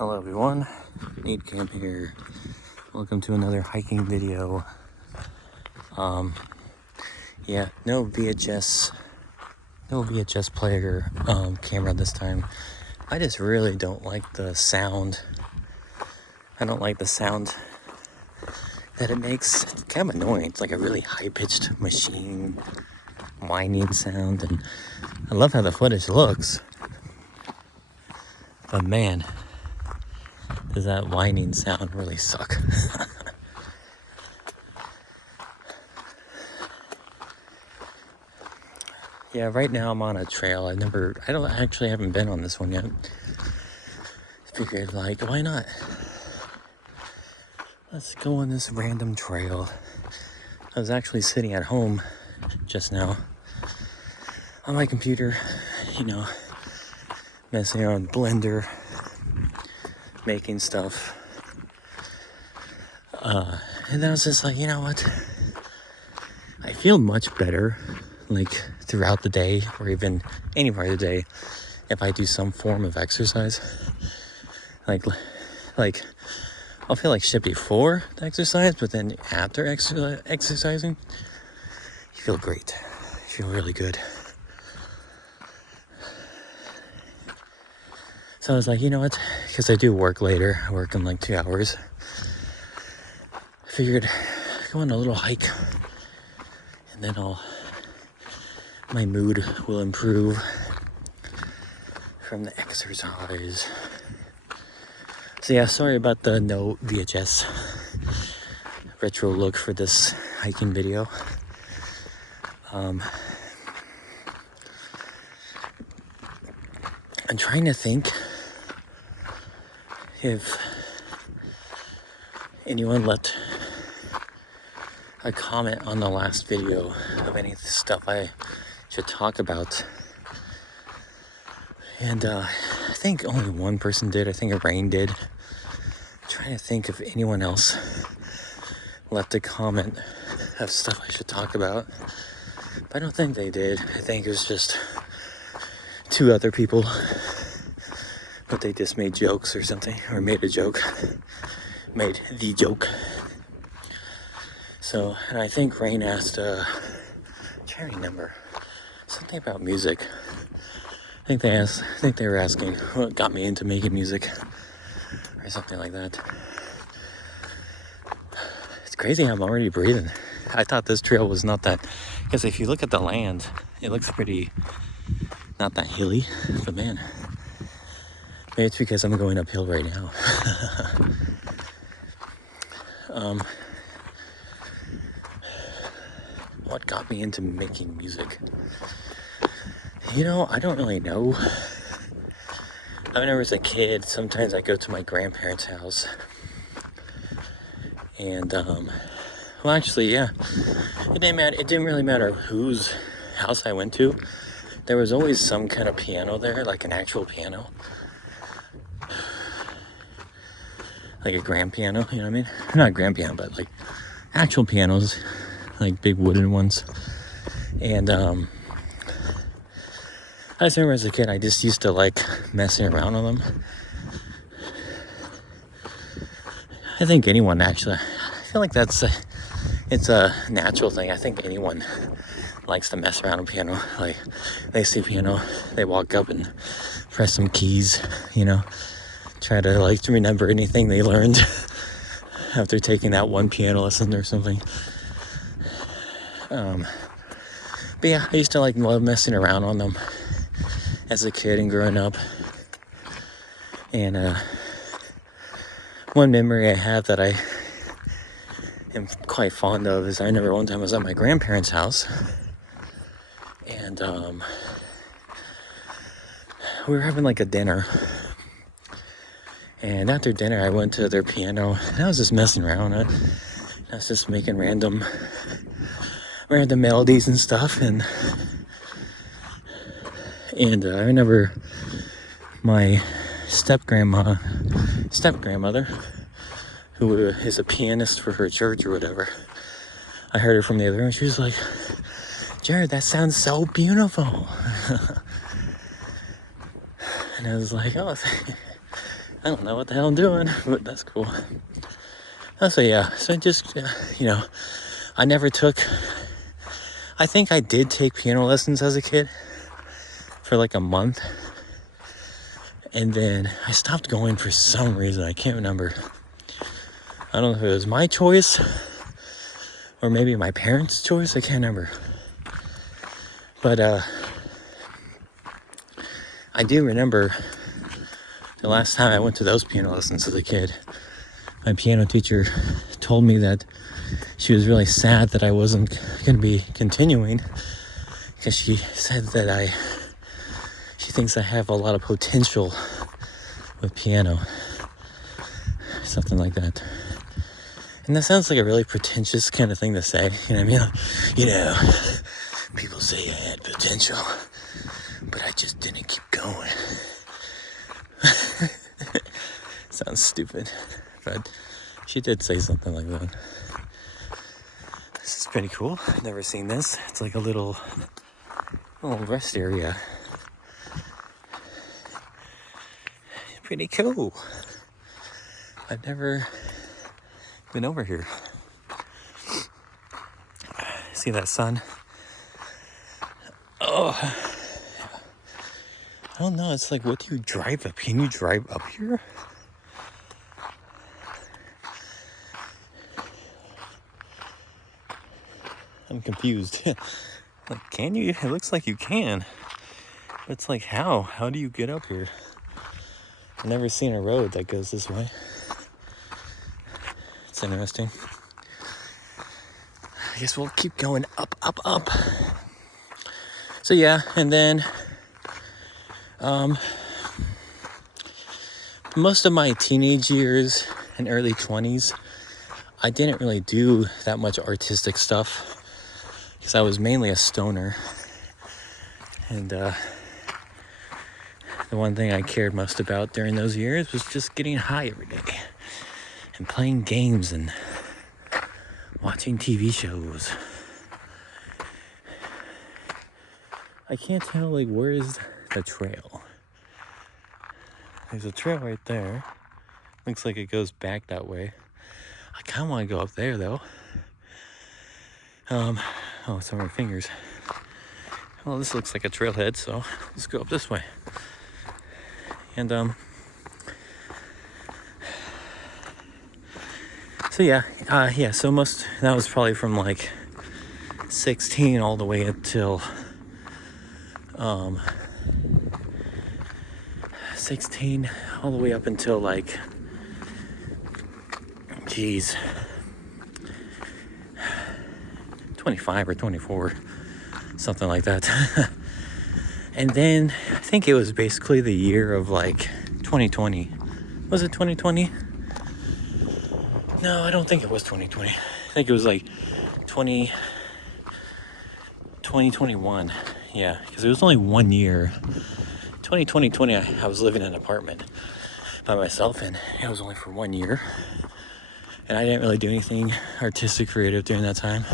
Hello everyone, Nate Camp here. Welcome to another hiking video. No VHS player camera this time. I just really don't like the sound. I don't like the sound that it makes. It's kind of annoying. It's like a really high-pitched machine whining sound, and I love how the footage looks. But man, does that whining sound really suck. Yeah, right now I'm on a trail. I haven't been on this one yet. Figured, like, why not? Let's go on this random trail. I was actually sitting at home just now on my computer, messing around with Blender, making stuff. And I was just like, you know what? I feel much better, like, throughout the day, or even any part of the day, if I do some form of exercise. Like I'll feel like shit before the exercise, but then after exercising, you feel great. You feel really good. So I was like, you know what? Because I do work later. I work in like 2 hours. I figured go on a little hike, and then my mood will improve from the exercise. So yeah, sorry about the no VHS retro look for this hiking video. I'm trying to think if anyone left a comment on the last video of any of the stuff I should talk about. And I think only one person did. I think Rain did. I'm trying to think if anyone else left a comment of stuff I should talk about. But I don't think they did. I think it was just 2 other people. But they just made jokes or something. Or made a joke. Made the joke. So, and I think Rain asked, I'm trying to remember, something about music. I think they were asking what got me into making music, or something like that. It's crazy how I'm already breathing. I thought this trail was not that, because if you look at the land, it looks pretty, not that hilly, but man, maybe it's because I'm going uphill right now. What got me into making music? I don't really know. I remember as a kid, sometimes I go to my grandparents' house. And, it didn't really matter whose house I went to. There was always some kind of piano there, like an actual piano. Like a grand piano, you know what I mean? Not a grand piano, but like actual pianos, like big wooden ones. And, I just remember as a kid, I just used to like messing around on them. I think anyone actually, I feel like it's a natural thing. I think anyone likes to mess around on piano. Like, they see piano, they walk up and press some keys, try to remember anything they learned after taking that one piano lesson or something. But yeah, I used to love messing around on them as a kid and growing up. And one memory I have that I am quite fond of is I remember one time I was at my grandparents' house, and we were having a dinner. And after dinner, I went to their piano, and I was just messing around. I was just making random melodies and stuff, and I remember my step-grandmother, who is a pianist for her church or whatever. I heard her from the other room. She was like, "Jared, that sounds so beautiful." And I was like, "Oh, I don't know what the hell I'm doing, but that's cool. So yeah, so just, you know, I think I did take piano lessons as a kid for like a month. And then I stopped going for some reason. I can't remember. I don't know if it was my choice or maybe my parents' choice. I can't remember. But I do remember the last time I went to those piano lessons as a kid. My piano teacher told me that she was really sad that I wasn't going to be continuing because she said that she thinks I have a lot of potential with piano, something like that. And that sounds like a really pretentious kind of thing to say, you know what I mean? You know, people say I had potential, but I just didn't keep going. Sounds stupid, but she did say something like that. This is pretty cool. I've never seen this. It's like a little rest area. Pretty cool. I've never been over here. See that sun? Oh, I don't know. It's like, what do you drive up? Can you drive up here? I'm confused. Like, can you? It looks like you can. But it's like, how? How do you get up here? I've never seen a road that goes this way. It's interesting. I guess we'll keep going up, up, up. So yeah, and then most of my teenage years and early 20s, I didn't really do that much artistic stuff because I was mainly a stoner. And the one thing I cared most about during those years was just getting high every day and playing games and watching TV shows. I can't tell, like, where is the trail? There's a trail right there. Looks like it goes back that way. I kind of want to go up there, though. Oh, it's on my fingers. Well, this looks like a trailhead, so let's go up this way. And, so yeah, so that was probably from, like, 16 all the way until, 16 all the way up until, like, 25 or 24, something like that. And then I think it was basically the year of, like, 2020. Was it 2020? No, I don't think it was 2020. I think it was like 2021. Yeah, because it was only 1 year. 2020, I was living in an apartment by myself, and it was only for 1 year. And I didn't really do anything artistic, creative during that time.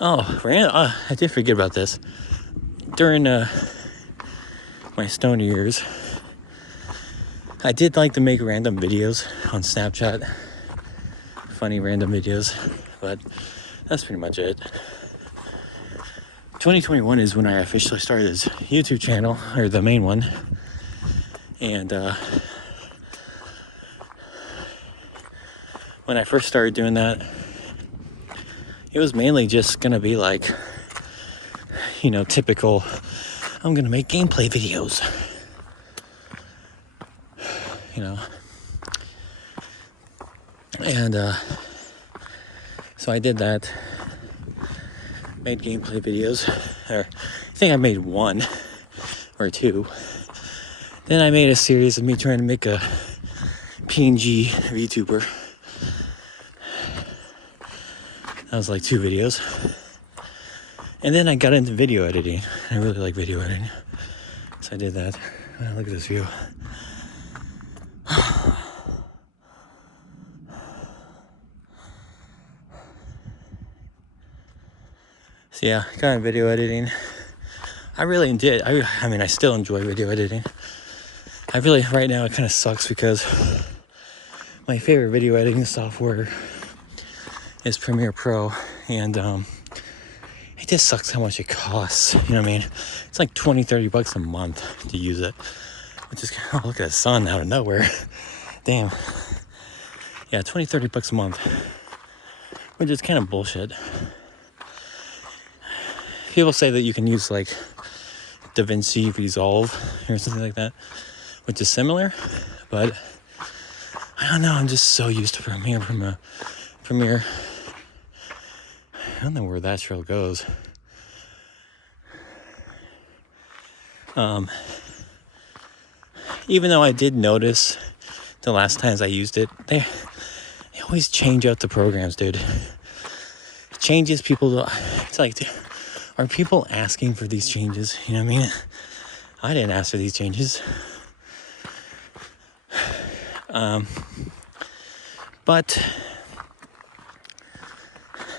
Oh, I did forget about this. During my stoner years, I did like to make random videos on Snapchat. Funny random videos, but that's pretty much it. 2021 is when I officially started this YouTube channel, or the main one. And when I first started doing that, it was mainly just gonna be like, you know, typical, I'm gonna make gameplay videos, you know. And so I did that, made gameplay videos, or I think I made 1 or 2. Then I made a series of me trying to make a PNG VTuber. That was like 2 videos. And then I got into video editing. I really like video editing, so I did that. Look at this view. So yeah, got into video editing. I really did. I mean, I still enjoy video editing. Right now, it kind of sucks because my favorite video editing software is Premiere Pro, and it just sucks how much it costs. You know what I mean? It's like $20-$30 a month to use it, which is kind of, look at the sun out of nowhere. Damn. Yeah, $20-$30 a month, which is kind of bullshit. People say that you can use like DaVinci Resolve or something like that, which is similar, but I don't know. I'm just so used to Premiere. I don't know where that trail goes. Even though I did notice the last times I used it, they always change out the programs, dude. It changes people. It's like, dude, are people asking for these changes? You know what I mean? I didn't ask for these changes. But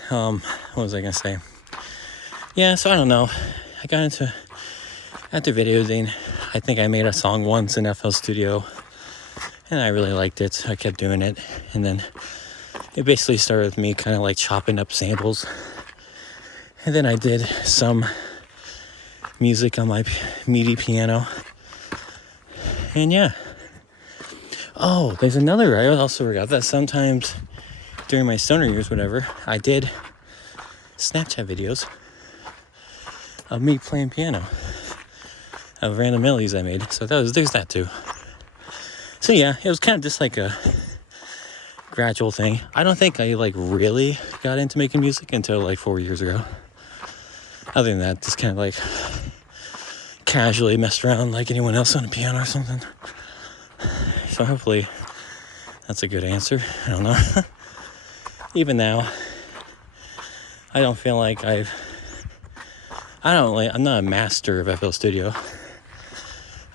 what was I gonna say? Yeah, so I don't know. I got into, after video editing, I think I made a song once in FL Studio, and I really liked it. I kept doing it, and then it basically started with me kind of like chopping up samples, and then I did some music on my MIDI piano, and yeah. Oh, there's another. I also forgot that sometimes during my stoner years, whatever, I did Snapchat videos of me playing piano, of random melodies I made. So there's that too. So yeah, it was kind of just like a gradual thing. I don't think I like really got into making music until like 4 years ago. Other than that, just kind of like casually messed around like anyone else on a piano or something. So hopefully that's a good answer. I don't know. Even now, I don't feel like I'm not a master of FL Studio.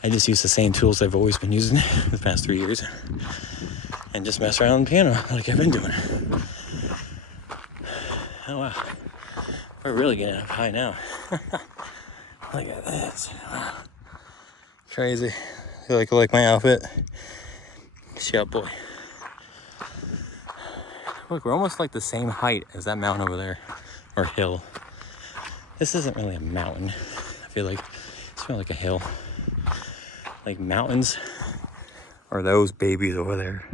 I just use the same tools I've always been using the past 3 years and just mess around on the piano like I've been doing. Oh wow, we're really getting up high now. Look at this. Wow. Crazy. You like my outfit? Shut boy. Look, we're almost like the same height as that mountain over there, or hill. This isn't really a mountain. I feel like it's more like a hill. Like mountains are those babies over there.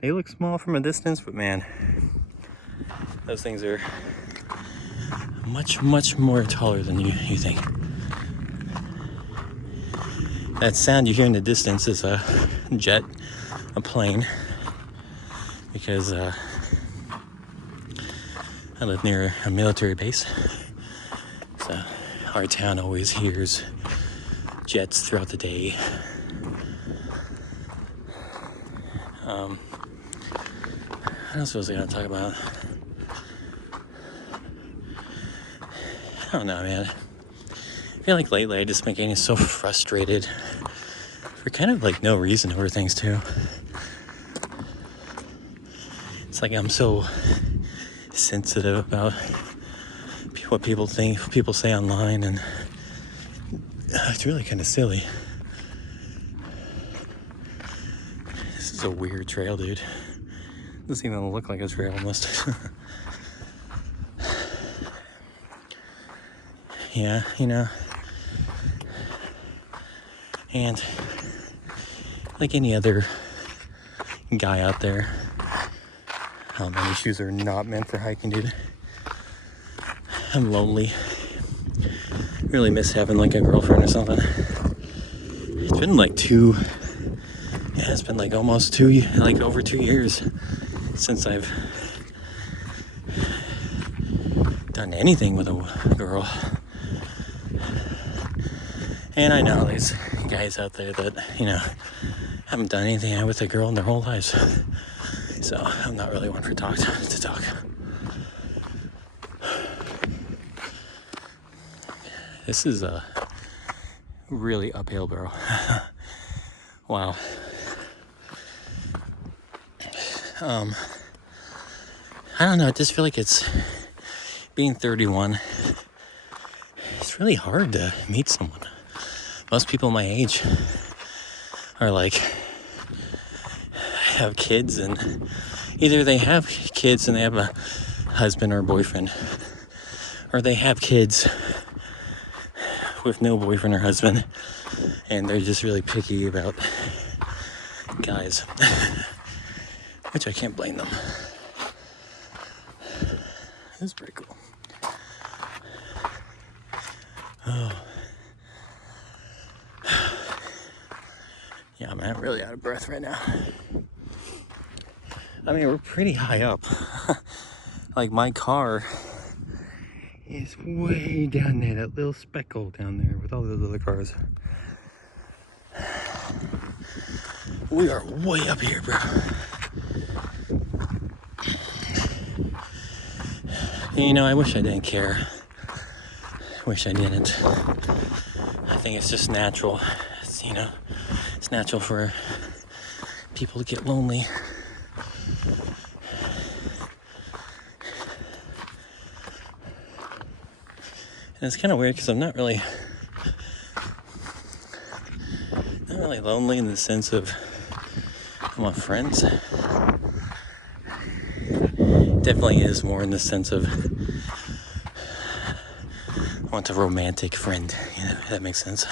They look small from a distance, but man, those things are much, much more taller than you think. That sound you hear in the distance is a jet, a plane, because I live near a military base, so our town always hears jets throughout the day. What else was I gonna talk about? I don't know, man. I feel like lately I just been getting so frustrated for kind of like no reason over things too. It's like I'm so sensitive about what people think, what people say online, and it's really kind of silly. This is a weird trail, dude. Doesn't even look like a trail almost. Yeah, you know. And like any other guy out there, many shoes are not meant for hiking, dude. I'm lonely. Really miss having like a girlfriend or something. It's been like it's been like almost over 2 years since I've done anything with a girl. And I know there's guys out there that, you know, haven't done anything with a girl in their whole lives. So I'm not really one for talk. This is a really uphill, bro. Wow. I don't know. I just feel like it's being 31. it's really hard to meet someone. Most people my age are like, have kids, and either they have kids and they have a husband or a boyfriend, or they have kids with no boyfriend or husband, and they're just really picky about guys, which I can't blame them. It's pretty cool. Oh. Yeah, man, I'm really out of breath right now. I mean, we're pretty high up. Like, my car is way down there, that little speckle down there with all those other cars. We are way up here, bro. You know, I wish I didn't care. I wish I didn't. I think it's just natural. It's, you know, it's natural for people to get lonely. And it's kind of weird because I'm not really lonely in the sense of I want friends. Definitely is more in the sense of I want a romantic friend, you know, if that makes sense.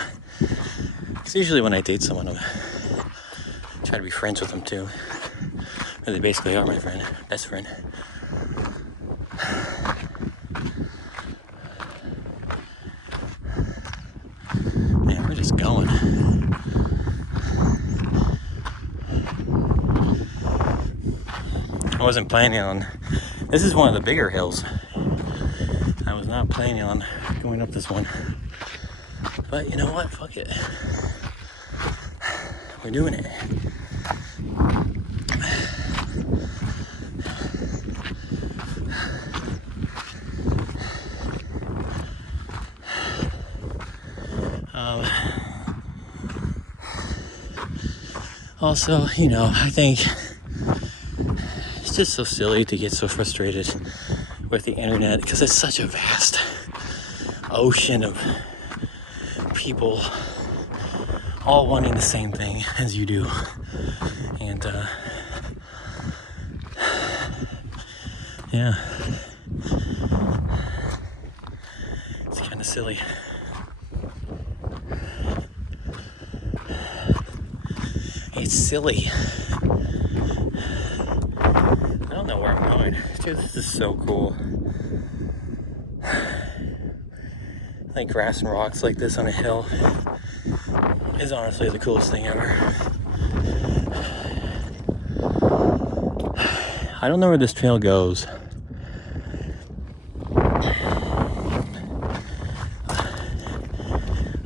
Because usually when I date someone, I try to be friends with them too. But they basically are my friend, best friend. Man, we're just going. I wasn't planning on, this is one of the bigger hills. I was not planning on going up this one. But you know what, fuck it. We're doing it. Also, you know, I think it's just so silly to get so frustrated with the internet because it's such a vast ocean of people all wanting the same thing as you do. And, yeah. It's kind of silly. It's silly. I don't know where I'm going. Dude, this is so cool. Like grass and rocks like this on a hill is honestly the coolest thing ever. I don't know where this trail goes.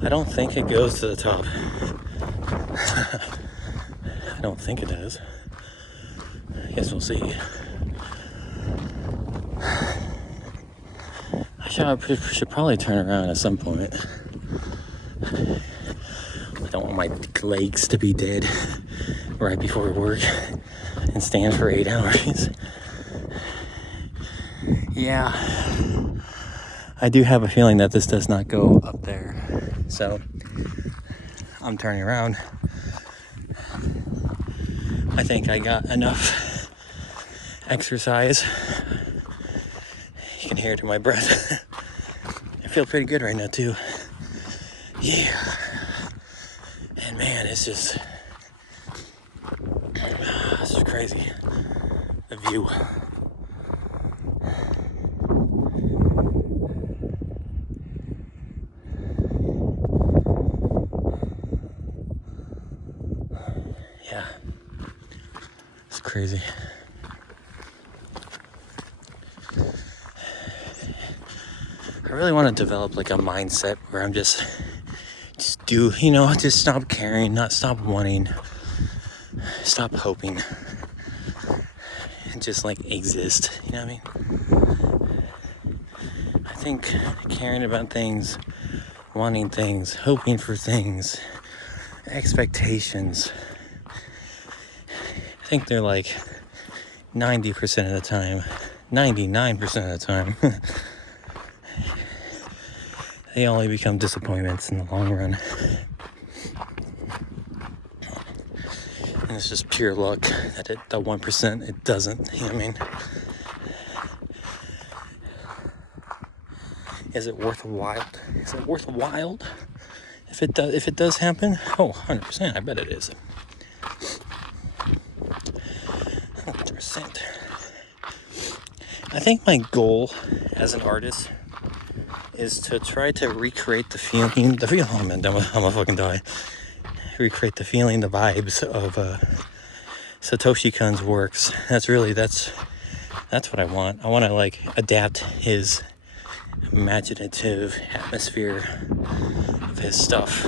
I don't think it goes to the top. I don't think it does. I guess we'll see. I should probably turn around at some point. I don't want my legs to be dead right before work and stand for 8 hours. Yeah. I do have a feeling that this does not go up there. So I'm turning around. I think I got enough exercise. You can hear it in my breath. I feel pretty good right now too. Yeah. And man, it's just, this is crazy. The view. Yeah. It's crazy. I really want to develop like a mindset where I'm just do, you know, just stop caring, not stop wanting, stop hoping, and just like exist, you know what I mean? I think caring about things, wanting things, hoping for things, expectations, I think they're like 90% of the time, 99% of the time, they only become disappointments in the long run. And it's just pure luck that the 1% it doesn't. You know what I mean? Is it worthwhile? Is it worthwhile if it does happen? Oh, 100%. I bet it is. 100%. I think my goal as an artist is to try to recreate the feeling. Oh man, I'm gonna fucking die. Recreate the feeling, the vibes of Satoshi Kon's works. That's what I want. I want to like adapt his imaginative atmosphere of his stuff,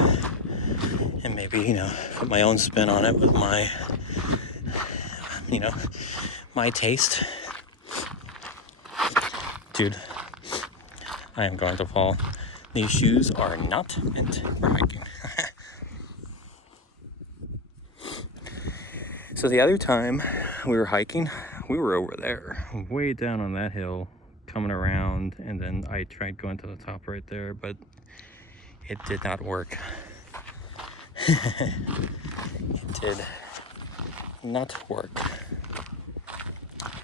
and maybe, you know, put my own spin on it with my, you know, my taste. Dude, I am going to fall. These shoes are not meant for hiking. So the other time we were hiking, we were over there, way down on that hill, coming around, and then I tried going to the top right there, but it did not work. It did not work.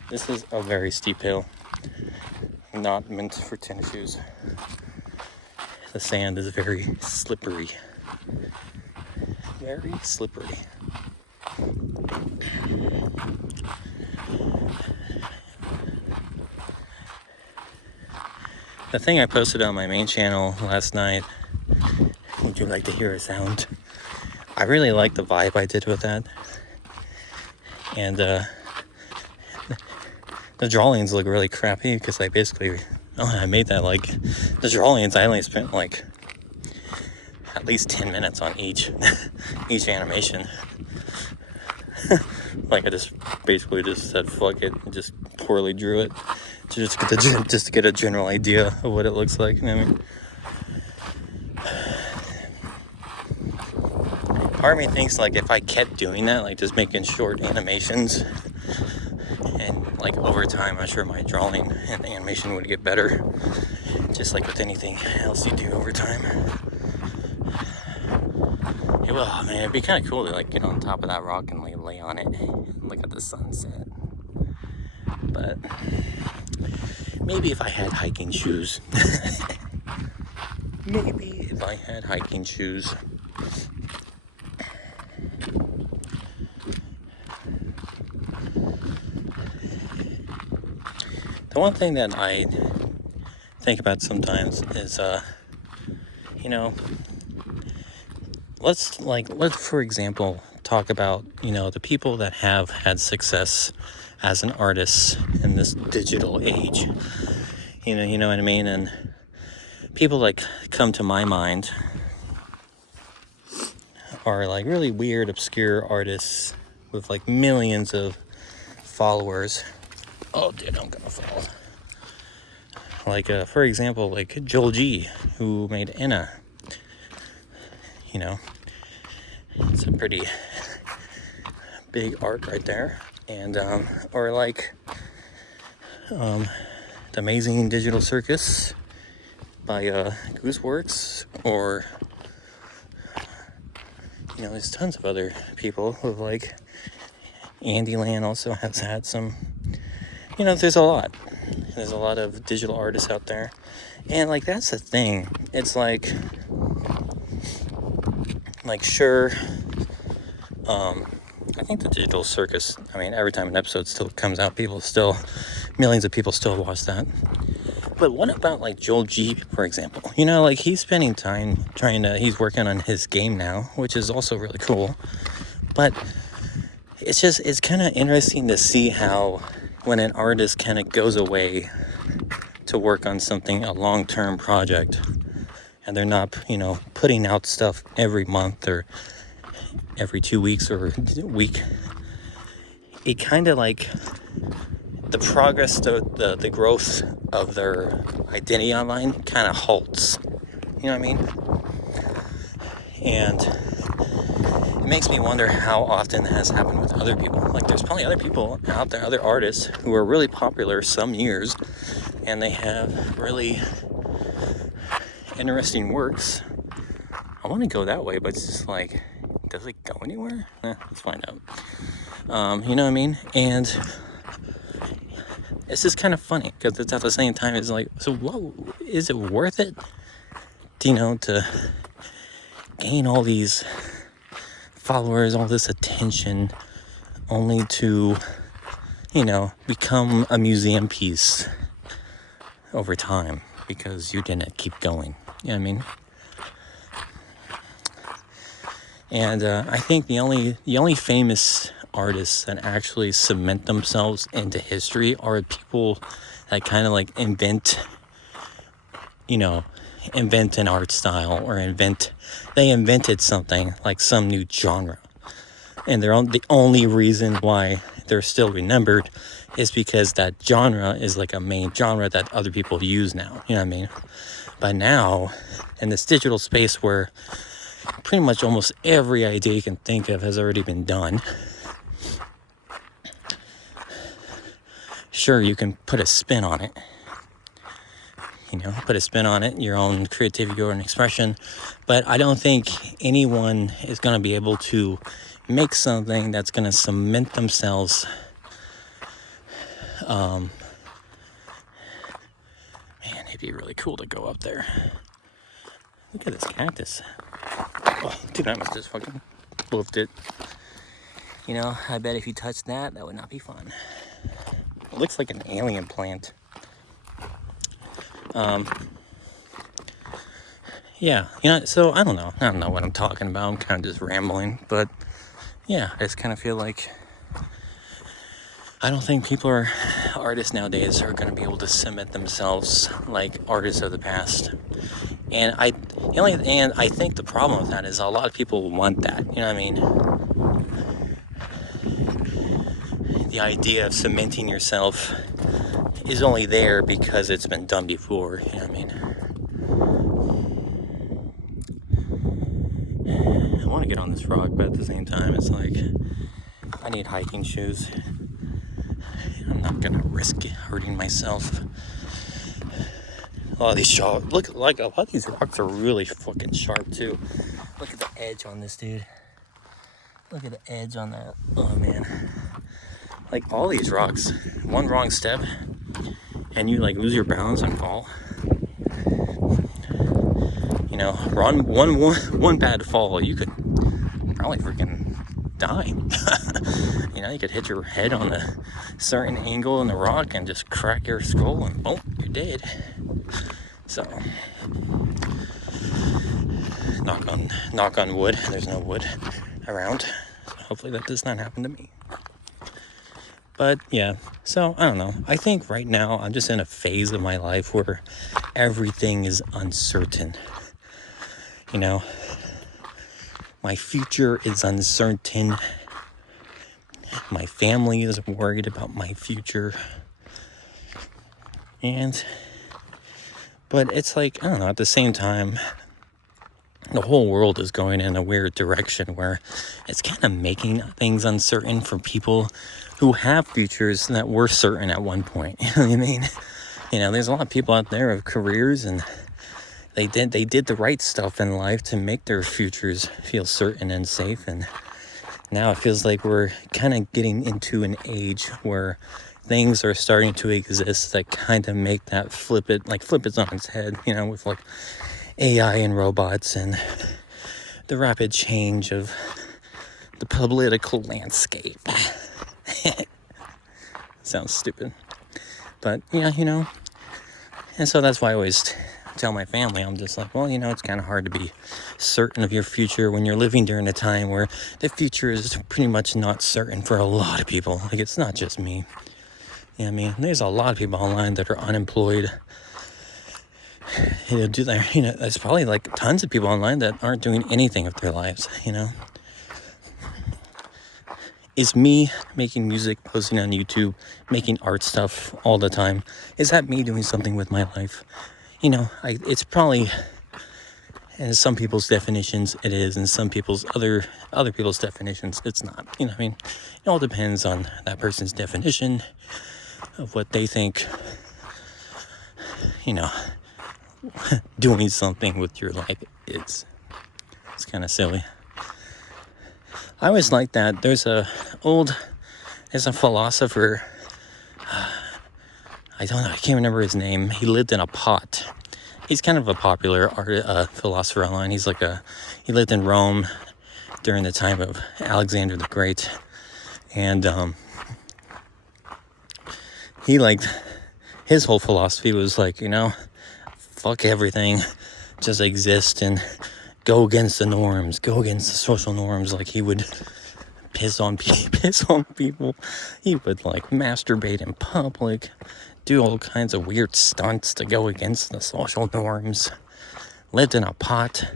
This is a very steep hill, not meant for tennis shoes. The sand is very slippery. Very slippery. The thing I posted on my main channel last night, would you like to hear a sound? I really like the vibe I did with that. And the drawings look really crappy because I made that like, the drawings I only spent like at least 10 minutes on each animation. Like I just basically just said fuck it and just poorly drew it to just get a general idea of what it looks like. You know what I mean? Part of me thinks like if I kept doing that, like just making short animations, and like over time I'm sure my drawing and animation would get better, just like with anything else you do over time. It will, man. It'd be kind of cool to like get on top of that rock and like lay on it and look at the sunset. But maybe if I had hiking shoes. Maybe if I had hiking shoes. The one thing that I think about sometimes is, you know, let's for example talk about, you know, the people that have had success as an artist in this digital age. You know what I mean? And people like come to my mind are like really weird, obscure artists with like millions of followers. Oh dude, I'm gonna fall. Like for example, like Joel G, who made Enna. You know, it's a pretty big art right there. And or like The Amazing Digital Circus by Gooseworks, or you know, there's tons of other people who like Andyland also has had some, you know, there's a lot of digital artists out there. And like that's the thing, it's like sure, I think the Digital Circus, I mean, every time an episode still comes out, millions of people still watch that. But what about like Joel G, for example? You know, like he's spending time he's working on his game now, which is also really cool. But it's kind of interesting to see how when an artist kind of goes away to work on something, a long-term project, and they're not, you know, putting out stuff every month or every 2 weeks or week, it kind of like the progress, the growth of their identity online kind of halts. You know what I mean? And it makes me wonder how often that has happened with other people. Like there's probably other people out there, other artists who are really popular some years, and they have really interesting works. I want to go that way, but it's just like, does it go anywhere? Let's find out. You know what I mean? And it's just kind of funny because it's at the same time, it's like, so what is it worth it? To gain all these followers, all this attention, only to, become a museum piece over time because you didn't keep going. You know what I mean? And I think the only famous artists that actually cement themselves into history are people that kind of like invent an art style, or they invented something like some new genre. And the only reason why they're still remembered is because that genre is like a main genre that other people use now. You know what I mean? But now, in this digital space where pretty much almost every idea you can think of has already been done, sure, you can put a spin on it. Your own creativity, your own expression. But I don't think anyone is going to be able to make something that's going to cement themselves. Man, it'd be really cool to go up there. Look at this cactus. Oh, dude, I must just fucking bluffed it. I bet if you touched that would not be fun. It looks like an alien plant. So I don't know what I'm talking about. I'm kind of just rambling, but yeah, I just kind of feel like I don't think artists nowadays are going to be able to cement themselves like artists of the past. And I think the problem with that is a lot of people want that. You know what I mean? The idea of cementing yourself is only there because it's been done before. You know what I mean? I want to get on this rock, but at the same time, it's like I need hiking shoes. I'm not gonna risk hurting myself. A lot of these rocks are really fucking sharp too. Look at the edge on this, dude. Look at the edge on that. Oh man. Like all these rocks, one wrong step and you like lose your balance and fall. One bad fall, you could probably freaking die. You could hit your head on a certain angle in the rock and just crack your skull and boom, you're dead. So knock on wood. There's no wood around. So hopefully that does not happen to me. But yeah, so I don't know. I think right now I'm just in a phase of my life where everything is uncertain. My future is uncertain. My family is worried about my future. But it's like, I don't know, at the same time, the whole world is going in a weird direction where it's kind of making things uncertain for people who have futures that were certain at one point. You know what I mean? There's a lot of people out there with careers and they did the right stuff in life to make their futures feel certain and safe. And now it feels like we're kind of getting into an age where things are starting to exist that kind of make that flip it on its head, with like AI and robots and the rapid change of the political landscape. Sounds stupid. But yeah, and so that's why I always tell my family, I'm just like, well, it's kind of hard to be certain of your future when you're living during a time where the future is pretty much not certain for a lot of people. Like, it's not just me. There's a lot of people online that are unemployed. There's probably like tons of people online that aren't doing anything with their lives. Is me making music, posting on YouTube, making art stuff all the time, is that me doing something with my life? It's probably, in some people's definitions it is, and some people's other people's definitions it's not. It all depends on that person's definition of what they think, doing something with your life. It's kind of silly. I always like that. There's a philosopher. I don't know. I can't remember his name. He lived in a pot. He's kind of a popular philosopher online. He lived in Rome during the time of Alexander the Great, and his whole philosophy was like, fuck everything, just exist and go against the norms, go against the social norms. Like, he would piss on people. He would like masturbate in public, do all kinds of weird stunts to go against the social norms. Lived in a pot.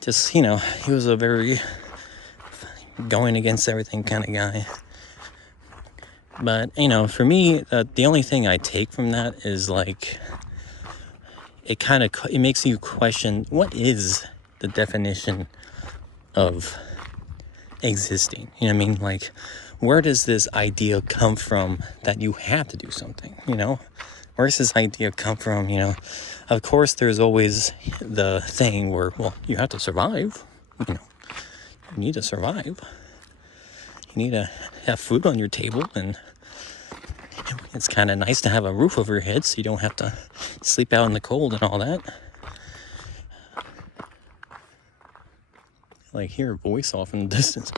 Just, he was a very going against everything kind of guy. But, for me, the only thing I take from that is like, it makes you question, what is the definition of existing? You know what I mean? Like, where does this idea come from that you have to do something? Where does this idea come from? Of course, there's always the thing where, well, you have to survive. You need to survive. You need to have food on your table, and it's kind of nice to have a roof over your head so you don't have to sleep out in the cold and all that. Like, hear a voice off in the distance.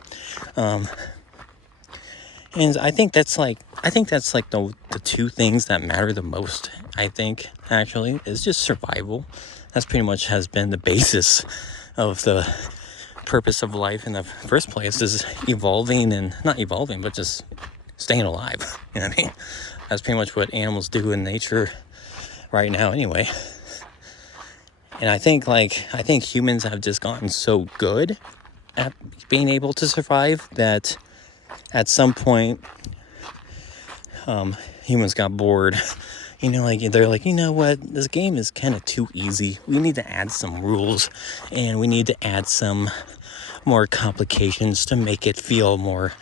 And I think that's like the two things that matter the most. I think, actually, is just survival. That's pretty much has been the basis of the purpose of life in the first place, is evolving, and not evolving, but just staying alive. You know what I mean? That's pretty much what animals do in nature right now anyway. And I think humans have just gotten so good at being able to survive that at some point, humans got bored. They're like, you know what? This game is kind of too easy. We need to add some rules, and we need to add some more complications to make it feel more,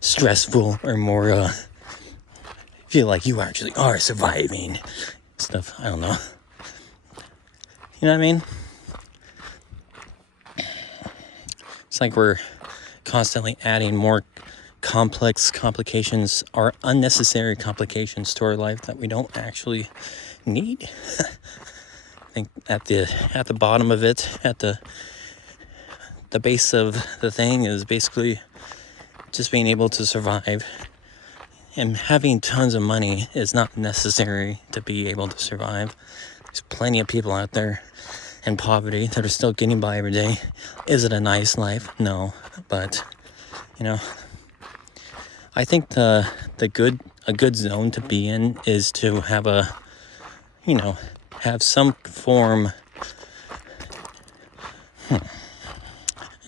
stressful, or more, feel like you actually are surviving. Stuff. I don't know. You know what I mean? It's like we're constantly adding more complications, or unnecessary complications to our life that we don't actually need. I think at the bottom of it, at the base of the thing, is basically just being able to survive. And having tons of money is not necessary to be able to survive. There's plenty of people out there in poverty that are still getting by every day. Is it a nice life? No, but I think a good zone to be in is to have have some form.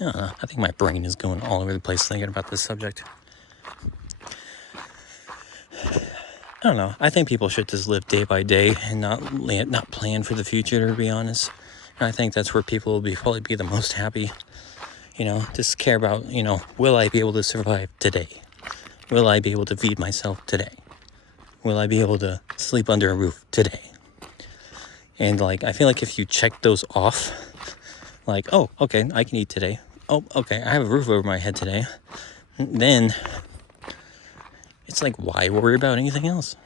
I think my brain is going all over the place thinking about this subject. I don't know. I think people should just live day by day and not plan for the future, to be honest. And I think that's where people will probably be the most happy. Just care about, will I be able to survive today? Will I be able to feed myself today? Will I be able to sleep under a roof today? And I feel like if you check those off, like, oh, okay, I can eat today. Oh, okay, I have a roof over my head today. Then it's like, why worry about anything else?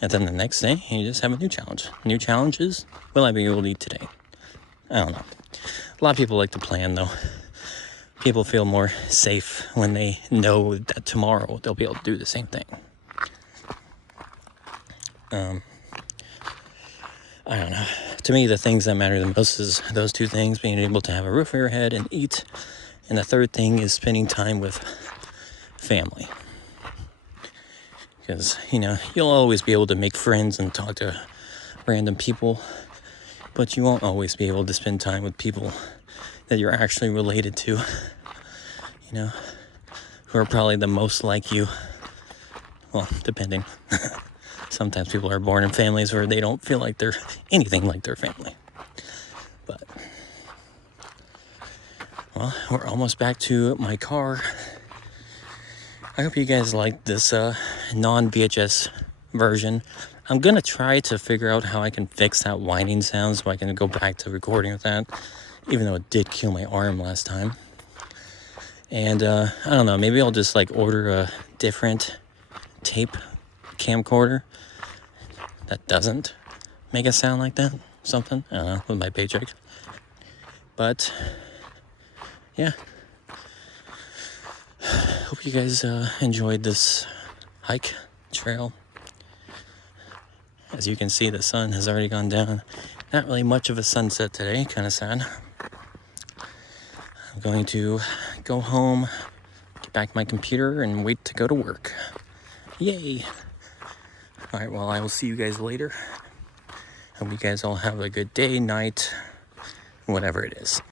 And then the next day, you just have a new challenge. New challenge is, will I be able to eat today? I don't know. A lot of people like to plan, though. People feel more safe when they know that tomorrow they'll be able to do the same thing. I don't know. To me, the things that matter the most is those two things: being able to have a roof over your head and eat. And the third thing is spending time with family. Because, you'll always be able to make friends and talk to random people, but you won't always be able to spend time with people that you're actually related to, who are probably the most like you. Well, depending. Sometimes people are born in families where they don't feel like they're anything like their family. But, well, we're almost back to my car. I hope you guys liked this non-VHS version. I'm gonna try to figure out how I can fix that whining sound so I can go back to recording with that, even though it did kill my arm last time. And I don't know, maybe I'll just like order a different tape camcorder that doesn't make a sound like that, something, I don't know, with my paycheck. But yeah, hope you guys enjoyed this hike trail. As you can see, the sun has already gone down. Not really much of a sunset today, kind of sad. I'm going to go home, get back my computer, and wait to go to work. Yay! Alright, well, I will see you guys later. Hope you guys all have a good day, night, whatever it is.